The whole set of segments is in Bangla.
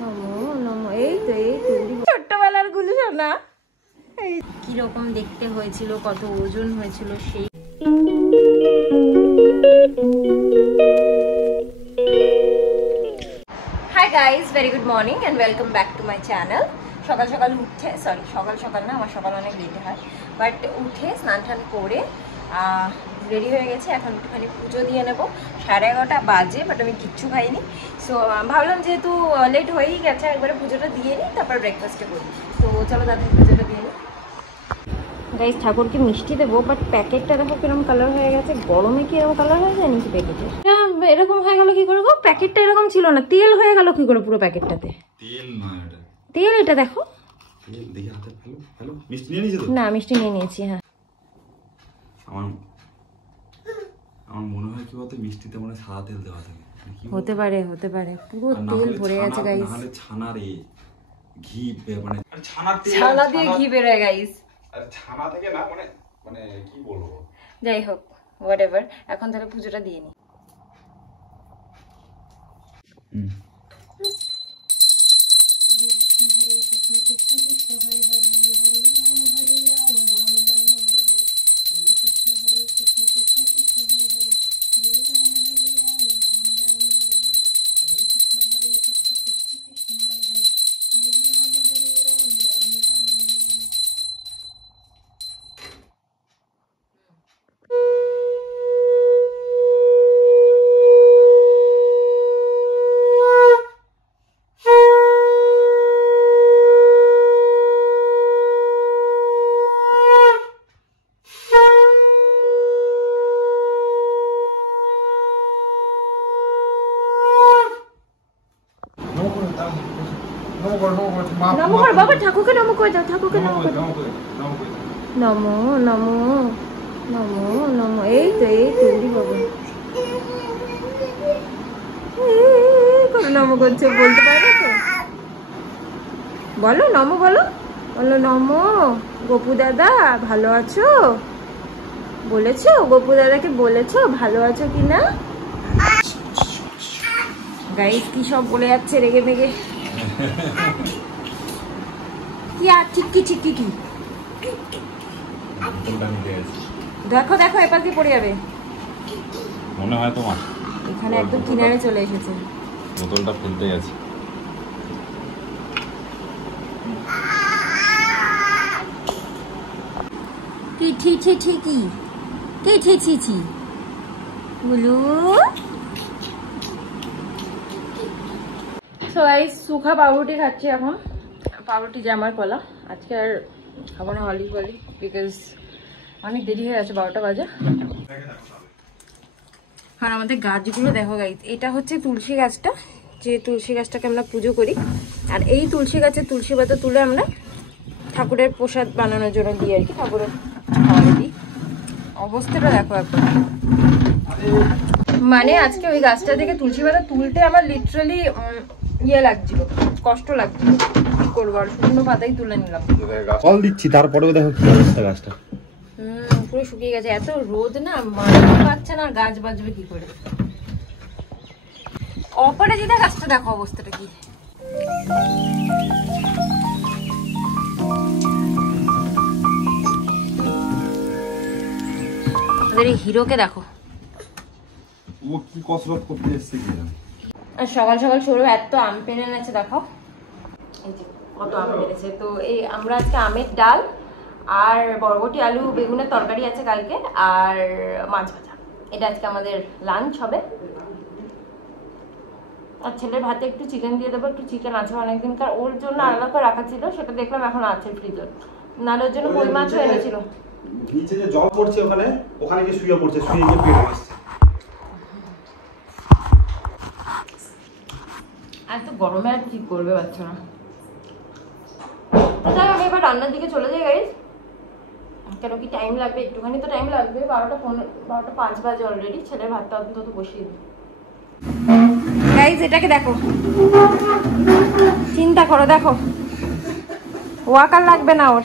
নমো নমো। এই তো ছোট্টবেলার গুলো সোনা কিরকম দেখতে হয়েছিল, কত ওজন হয়েছিল সেই। Hi guys, very good morning and welcome back to my channel. সকাল সকাল উঠে, সরি সকাল সকাল না, আমার সকাল অনেক লেটে হয়, বাট উঠে স্নান টান করে রেডি হয়ে গেছে। এখন একটুখানি পুজো দিয়ে নেবো। 11:30 বাজে, বাট আমি কিচ্ছু খাইনি। সো ভাবলাম যেহেতু লেট হয়েই গেছে, একবারে পুজোটা দিয়ে নিই, তারপর ব্রেকফাস্টে করি। তো চলো তাদের পুজোটা দিয়ে নিই। গাইস, ঠাকুরকে মিষ্টি দেবো, বাট প্যাকেটটা দেখো কিরকম কালার হয়ে গেছে। গরমে কি এরকম কালার হয়ে যায় নাকি প্যাকেটে? এরকম হয়ে গেল কি করে গো? প্যাকেটটা এরকম ছিল না, তেল হয়ে গেল কি করে পুরো প্যাকেটটাতে? তেল না, এটা তেল। এটা দেখো, তেল দেখি হাতে। হ্যালো, মিষ্টি নিয়ে নিয়েছো তো? না, মিষ্টি নিয়ে নিয়েছি। হ্যাঁ, আমার মনে হয় কি বলতে, মিষ্টিতে মনে হয় সাদা তেল দেওয়া থাকে। হতে পারে, হতে পারে। পুরো তেল ভরে গেছে গাইস। নাহলে ছানার ঘি, মানে ছানা দিয়ে ঘি বের হয় গাইস। আর ছানা থেকে না, মানে কি বলবো, যাই হোক, হোয়াটএভার। এখন তাহলে পুজোটা দিয়ে নি। বাবা ঠাকুরকে নমো করে দাও, ঠাকুরকে নমো করে দাও। নমো নমো নমো নমো। এই তো বাবা নমো করছে, বলতে পারবে তো? বলো নমো, বলো বলো নমো। গোপু দাদা ভালো আছো? বলেছো গোপু দাদাকে, বলেছো ভালো আছো কিনা? গাইস কি সব বলে যাচ্ছে রেগে মেগে। কি আর ঠিকই কি দেখো দেখো, এবার কি পড়ে যাবে মনে হয় তোমার? এখানে একদম কিনারে চলে এসেছে, বোতলটা ফেলতে গেছে। কি ঠিকই ছি বলু। সো গাইস, সুখা পাউরুটি খাচ্ছি এখন। পাউরুটি যে আমার কলা, আজকে আর খাবো না হলি বিকজ অনেক দেরি হয়ে আছে, 12টা বাজে। আর আমাদের গাছগুলো দেখো গাইস, এটা হচ্ছে তুলসী গাছটা, যে তুলসী গাছটাকে আমরা পুজো করি। আর এই তুলসী গাছের তুলসী পাতা তুলে আমরা ঠাকুরের প্রসাদ বানানোর জন্য দিই আর কি, ঠাকুরের খাওয়াই দিই। অবস্থাটা দেখো একদম, মানে আজকে ওই গাছটা থেকে তুলসী পাতা তুলতে আমার লিটারালি ইয়ে লাগছিল, কষ্ট লাগছিল। কি করবো, আর শুকনো পাতাই তুলে নিলাম। ফল দিচ্ছি, তারপরেও দেখো কি অবস্থা গাছটা। পুরো শুকিয়ে গেছে, এত রোদ না, মাটি পাচ্ছে না, গাছ বাঁচবে কি করে? অপরাজিতা গাছটা দেখো অবস্থাটা কি। আমাদের এই হিরোকে দেখো, ও কি কসরত করতে এসেছে কি জানি। আর সকাল সকাল সৌরভ এত আম পেড়ে এনেছে দেখো, এই যে কত আম পেড়েছে। তো এই আমরা আজকে আমের ডাল আর বরবটি আলু বেগুনের তরকারি আছে কালকে, আর মাছ ভাজা, এটা আজকে আমাদের লাঞ্চ হবে। আর ছেলের ভাতে একটু চিকেন দিয়ে দেবো, একটু চিকেন আছে অনেকদিনকার, ওর জন্য আলাদা করে রাখা ছিল, সেটা দেখলাম এখন আছে ফ্রিজে। নাহলে ওর জন্য কই মাছও এনেছিল। নিচে যে জল পড়ছে ওখানে গিয়ে শুয়ে পড়ছে, শুয়ে গিয়ে পেটে আসছে। আর তো গরমে আর কি করবে বাচ্চারা। যাই হোক, এবার রান্নার দিকে চলে যাই গাইস। কেন কি টাইম লাগবে, একটুখানি তো টাইম লাগবে। 12টা 5 বাজে অলরেডি। ছেলের ভাতটা অন্তত বসিয়ে দিই। গাইস এটাকে দেখো, চিন্তা করো, দেখো ওয়াকার লাগবে না ওর।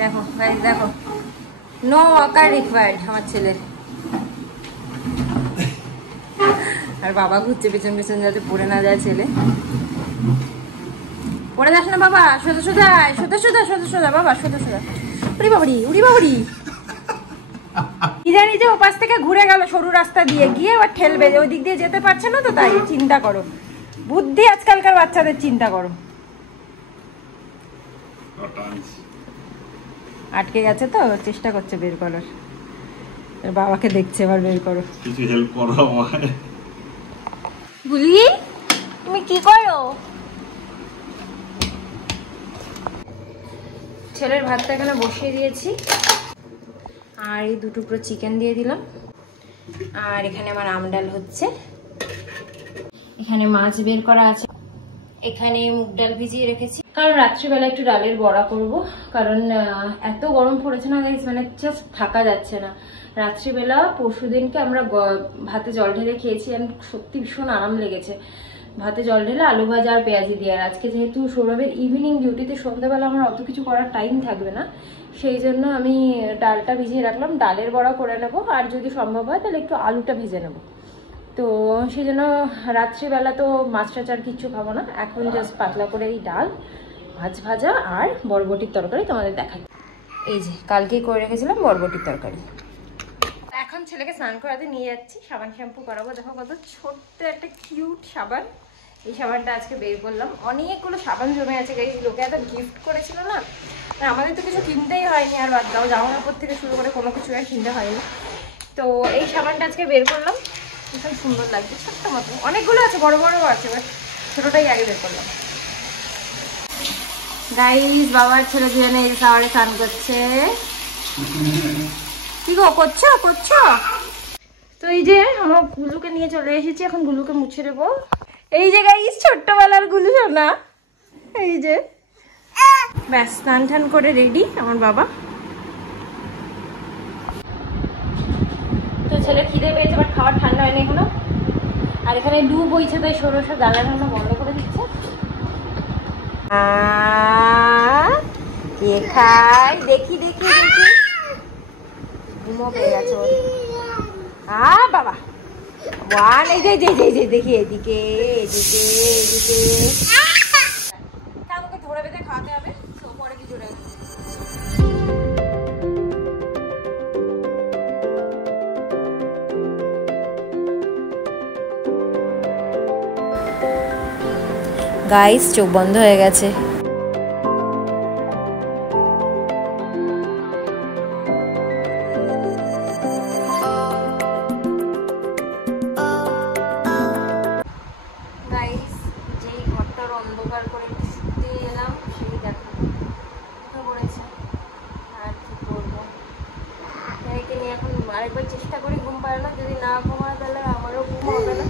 দেখো গাইস দেখো, নো ওয়াকার রিকোয়ার্ড আমার ছেলের। আর বাবা ঘুরছে পেছন পেছন, যাতে পড়ে না যায় ছেলে। পড়ে যাস না বাবা, সোজা সোজা সোজা সোজা সোজা সোজা বাবা, সোজা সোজা। উড়ি বাবরি, উড়ি বাবরি। কি জানি যে ওপাশ থেকে ঘুরে গেল সরু রাস্তা দিয়ে গিয়ে আবার ঠেলবে, ওই দিক দিয়ে যেতে পারছে না তো, তাই চিন্তা করো। বুদ্ধি আজকালকার বাচ্চাদের, চিন্তা করো। আটকে গেছে তো, চেষ্টা করছে বের করার। বাবাকে দেখছে এবার বের করো, কিছু হেল্প করো আমায়। বুঝলি তুমি কি করো? ছেলের ভাতটা এখানে বসিয়ে দিয়েছি, আর এই 2 টুকরো চিকেন দিয়ে দিলাম। আর এখানে আমার আমডাল হচ্ছে, এখানে মাছ বের করা আছে, এখানে মুগ ডাল ভিজিয়ে রেখেছি, কারণ রাত্রিবেলা একটু ডালের বড়া করব। কারণ এত গরম পড়েছে না গাইস, মানে জাস্ট থাকা যাচ্ছে না। রাত্রিবেলা পরশুদিনকে আমরা ভাতে জল ঢেলে খেয়েছি, আর সত্যি ভীষণ আরাম লেগেছে। ভাতে জল ঢেলে আলু ভাজা আর পেঁয়াজি দিয়ে। আর আজকে যেহেতু সৌরভের ইভিনিং ডিউটিতে, সন্ধ্যাবেলা আমার অত কিছু করার টাইম থাকবে না, সেই জন্য আমি ডালটা ভিজিয়ে রাখলাম। ডালের বড়া করে নেবো, আর যদি সম্ভব হয় তাহলে একটু আলুটা ভেজে নেবো। তো সেই জন্য রাত্রিবেলা তো মাছ টাছ আর কিচ্ছু খাবো না, এখন জাস্ট পাতলা করে এই ডাল, মাছ ভাজা আর বরবটির তরকারি তোমাদের দেখাই। এই যে কালকেই করে রেখেছিলাম বরবটির তরকারি। এখন ছেলেকে স্নান করাতে নিয়ে যাচ্ছি, সাবান শ্যাম্পু করাবো। দেখো কত ছোট্ট একটা কিউট সাবান। এই সাবানটা আজকে বের করলাম, অনেকগুলো সাবান জমে আছে গাইস, লোকে এত গিফট করেছিল না, আমাদের তো কিছু কিনতেই হয়নি। আর বাদ দাও, জামা কাপড় থেকে শুরু করে কোনো কিছু আর কিনতে হয়নি। তো এই সাবানটা আজকে বের করলাম, ভীষণ সুন্দর লাগছে, ছোট্ট মতো। অনেকগুলো আছে, বড় বড়ও আছে, বাট ছোটটাই আগে বের করলাম। গাইস বাবার ছেলে দুজনে এই শাওয়ারে স্নান করছে। কি গো করছো করছো? তো এই যে আমার গুলুকে নিয়ে চলে এসেছি, এখন গুলুকে মুছে দেবো। এই যে গাইস ছোট্টবেলার গুলু সোনা, এই যে ব্যাস স্নান টান করে রেডি আমার বাবা। তো ছেলে খিদে পেয়েছে, বাট খাবার ঠান্ডা হয়নি এখনো। আর এখানে লু বইছে, তাই সরু সব জানলা ঠান্ডা বন্ধ করে দিচ্ছে। খাই দেখি দেখি দেখি, ঘুমো পেয়ে গেছে ওর। বাবা ওয়ান, এই যে দেখি এদিকে এদিকে এদিকে। ওকে ধরে বেঁধে খাওয়াতে হবে, পরে কিছু রাখবে। গাইস চোখ বন্ধ হয়ে গেছে। গাইস যেই ঘরটার অন্ধকার করে শুতে এলাম, সেই দেখো উঠে পড়েছে। আর কি করবো, একে নিয়ে এখন আরেকবার চেষ্টা করি ঘুম পাড়ানো। যদি না ঘুমায় তাহলে আমারও ঘুম হবে না।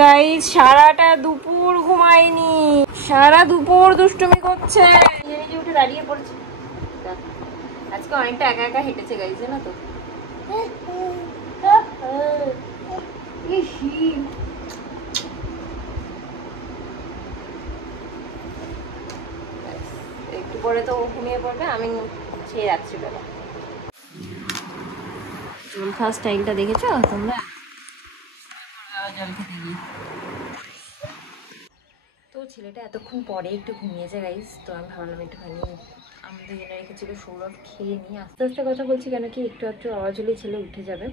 গাইস সারাটা দুপুর ঘুমায়নি, সারা দুপুর দুষ্টুমি করছে, নিজে উঠে দাঁড়িয়ে পড়ছে। আজকে অনেকটা একা একা হেঁটেছে গাইস, জানো তো। একটু পরে তো ঘুমিয়ে পড়বে, আমি সেই রাত্রিবেলা। জল খাওয়ার স্টাইলটা দেখেছো তোমরা? জল খেতে গিয়ে তো ছেলেটা এতক্ষণ পরে একটু ঘুমিয়েছে গাইস, তো আমি ভাবলাম একটুখানি আমাদের জন্য রেখেছিল সৌরভ খেয়ে নিই। আস্তে আস্তে কথা বলছি কেন কি, একটু একটু আওয়াজ হলেই ছেলে উঠে যাবে।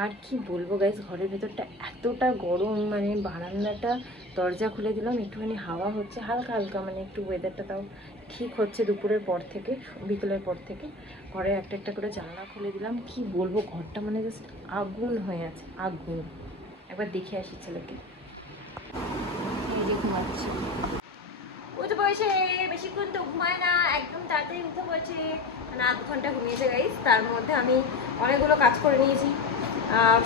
আর কি বলবো গাইস, ঘরের ভেতরটা এতটা গরম, মানে বারান্দাটা দরজা খুলে দিলাম, একটুখানি হাওয়া হচ্ছে হালকা হালকা, মানে একটু ওয়েদারটা তাও ঠিক হচ্ছে দুপুরের পর থেকে, বিকেলের পর থেকে। ঘরে একটা একটা করে জানলা খুলে দিলাম। কি বলবো, ঘরটা মানে জাস্ট আগুন হয়ে আছে, আগুন। একবার দেখে আসি ছেলেকে। ঘুমাচ্ছে, উঠে পড়েছে, বেশিক্ষণ তো ঘুমায় না, একদম তাড়াতাড়ি উঠে পড়েছে, মানে 8 ঘন্টা ঘুমিয়েছে গাইস। তার মধ্যে আমি অনেকগুলো কাজ করে নিয়েছি,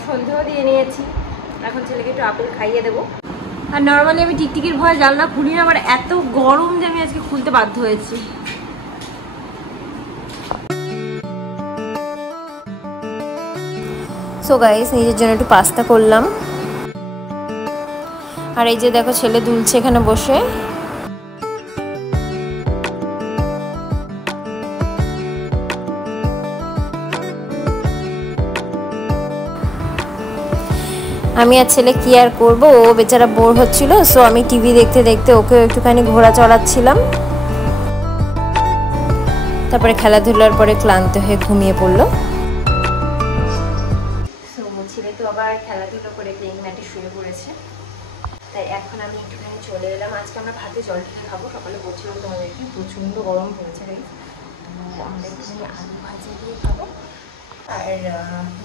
সন্ধেও দিয়ে নিয়েছি। এখন ছেলেকে একটু আপেল খাইয়ে দেবো। আর নর্মালি আমি টিকটিকির ভয় জানলা খুলি না, আমার এত গরম যে আমি আজকে খুলতে বাধ্য হয়েছি। সো গাইস নিজের জন্য একটু পাস্তা করলাম। আর এই যে দেখো ছেলে দুলছে এখানে বসে। আমি আর ছেলে কি আর করবো, ও বেচারা বোর হচ্ছিল, সো আমি টিভি দেখতে দেখতে ওকে একটুখানি ঘোরা চড়াচ্ছিলাম। তারপরে খেলাধুলার পরে ক্লান্ত হয়ে ঘুমিয়ে পড়লো। ছেলে তো আবার খেলাধুলো করে প্লেইং ম্যাটে শুয়ে পড়েছে, তাই এখন আমি একটুখানি চলে এলাম। আজকে আমরা ভাতে জল ঢেলে খাবো। সকালে বলছিলাম তোমাদেরকে প্রচণ্ড গরম পড়েছে, তো আমরা একটুখানি আলু ভাজি দিয়ে খাবো আর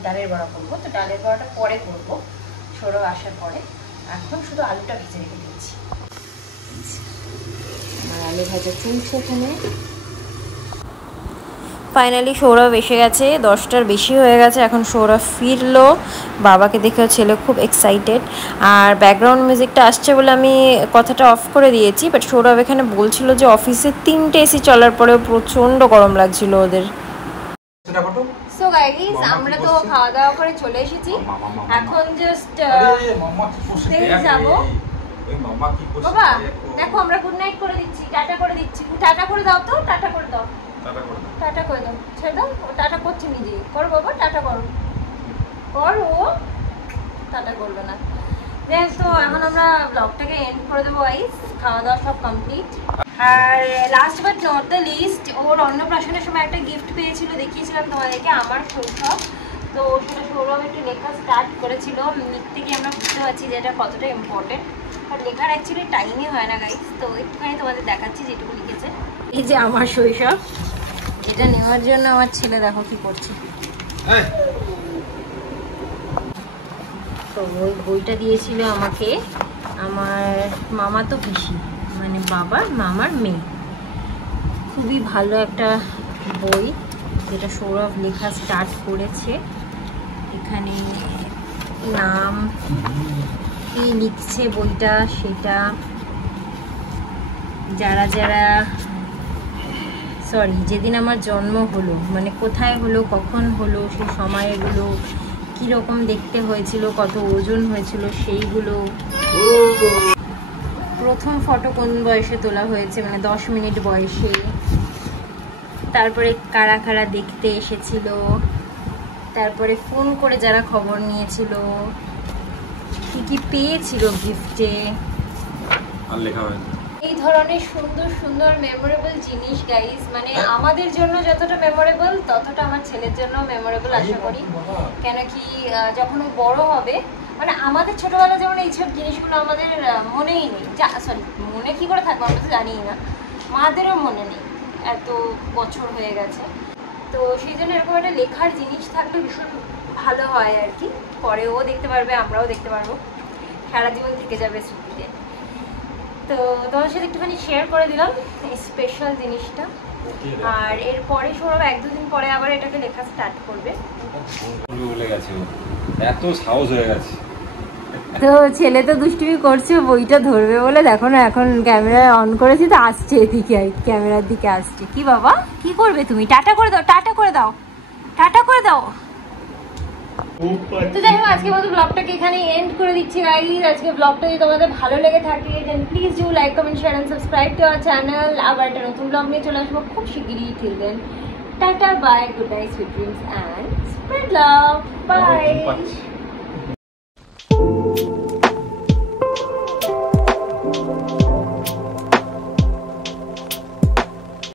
ডালের বড়া করবো। তো ডালের বড়াটা পরে করবো, সৌরভ আসার পরে। এখন শুধু আলুটা ভেজে রেখে দিচ্ছি। আমার আলু ভাজা চলছে এখানে। ফাইনালি সৌরভ এসে গেছে, 10টার বেশি হয়ে গেছে। এখন সৌরভ ফিরলো, বাবাকে দেখেও ছেলে খুব এক্সাইটেড। আর ব্যাকগ্রাউন্ড মিউজিকটা আসছে বলে আমি কথাটা অফ করে দিয়েছি, বাট সৌরভ এখানে বলছিল যে অফিসে 3টে এসি চলার পরেও প্রচণ্ড গরম লাগছিল ওদের। সো গাইস, আমরা তো খাওয়া দাওয়া করে চলে এসেছি, এখন জাস্ট যাবো। বাবা দেখো, আমরা গুড নাইট করে দিচ্ছি, টাটা করে দিচ্ছি। টাটা করে দাও তো, টাটা করে দাও, টাটা করে দাও, ছেড়ে দাও। ও টাটা করছে নিজে, করো বাবা, টাটা করো, করো। টাটা করবে না। দেখ, তো এখন আমরা ব্লগটাকে এন্ড করে দেবো গাইস। খাওয়া দাওয়া সব কমপ্লিট। আর last but not the least, ওর অন্নপ্রাশনের সময় একটা গিফট পেয়েছিল, দেখিয়েছিলাম তোমাদেরকে, আমার শৈশব। তো সেটা সৌরভ একটু লেখা স্টার্ট করেছিল। লিখতে গিয়ে আমরা বুঝতে পারছি যে এটা কতটা ইম্পর্টেন্ট, আর লেখার অ্যাকচুয়ালি টাইমই হয় না গাইস। তো একটুখানি তোমাদের দেখাচ্ছি যেটুকু লিখেছে। এই যে আমার শৈশব, এটা নেওয়ার জন্য আমার ছেলে দেখো কি করছে। তো ওই বইটা দিয়েছিল আমাকে আমার মামাতো পিসি, মানে বাবার মামার মেয়ে। খুবই ভালো একটা বই, যেটা সৌরভ লেখা স্টার্ট করেছে। এখানে নাম কি লিখছে বইটা, সেটা যারা যারা যেদিন আমার জন্ম হলো, মানে কোথায় হলো, কখন হলো, সেই সময়গুলো, কীরকম দেখতে হয়েছিল, কত ওজন হয়েছিল সেইগুলো, প্রথম ফটো কোন বয়সে তোলা হয়েছে, মানে 10 মিনিট বয়সে, তারপরে কারা কারা দেখতে এসেছিল, তারপরে ফোন করে যারা খবর নিয়েছিল, কি কি পেয়েছিল গিফটে, আর লেখা হয়নি। এই ধরনের সুন্দর সুন্দর মেমোরেবল জিনিস গাইস, মানে আমাদের জন্য যতটা মেমোরেবল ততটা আমার ছেলের জন্য মেমোরেবল আশা করি। কেন কি যখন ও বড় হবে, মানে আমাদের ছোটবেলা যেমন এইসব জিনিসগুলো আমাদের মনেই নেই, মনে কি করে থাকবো আমরা তো জানিই না, মাদেরও মনে নেই, এত বছর হয়ে গেছে। তো সেই জন্য এরকম একটা লেখার জিনিস থাকলে ভীষণ ভালো হয় আর কি। পরে ও দেখতে পারবে, আমরাও দেখতে পারবো, সারা জীবন থেকে যাবে স্মৃতিতে। তো তোমার সাথে একটুখানি শেয়ার করে দিলাম এই স্পেশাল জিনিসটা। আর এরপরে সৌরভ 1-2 দিন পরে আবার এটাকে লেখা স্টার্ট করবে। এত সাহস হয়ে গেছে। তো ছেলে তো দুষ্টুমি করছে, বইটা ধরবে বলে দেখো না, এখন ক্যামেরা অন করেছি তো আসছে এদিকে, ক্যামেরার দিকে আসছে। কি বাবা, কি করবে তুমি? টাটা করে দাও, টাটা করে দাও, টাটা করে দাও। তো যাই হোক, আজকে মতো ব্লগটাকে এখানে এন্ড করে দিচ্ছি গাইস। আজকে ব্লগটা যদি তোমাদের ভালো লেগে থাকে, then please do like, comment, share and subscribe to our channel. আবার একটা নতুন ব্লগ নিয়ে চলে আসবো খুব শিগগিরই। Till then, tata, bye, good night, sweet dreams and spread love, by.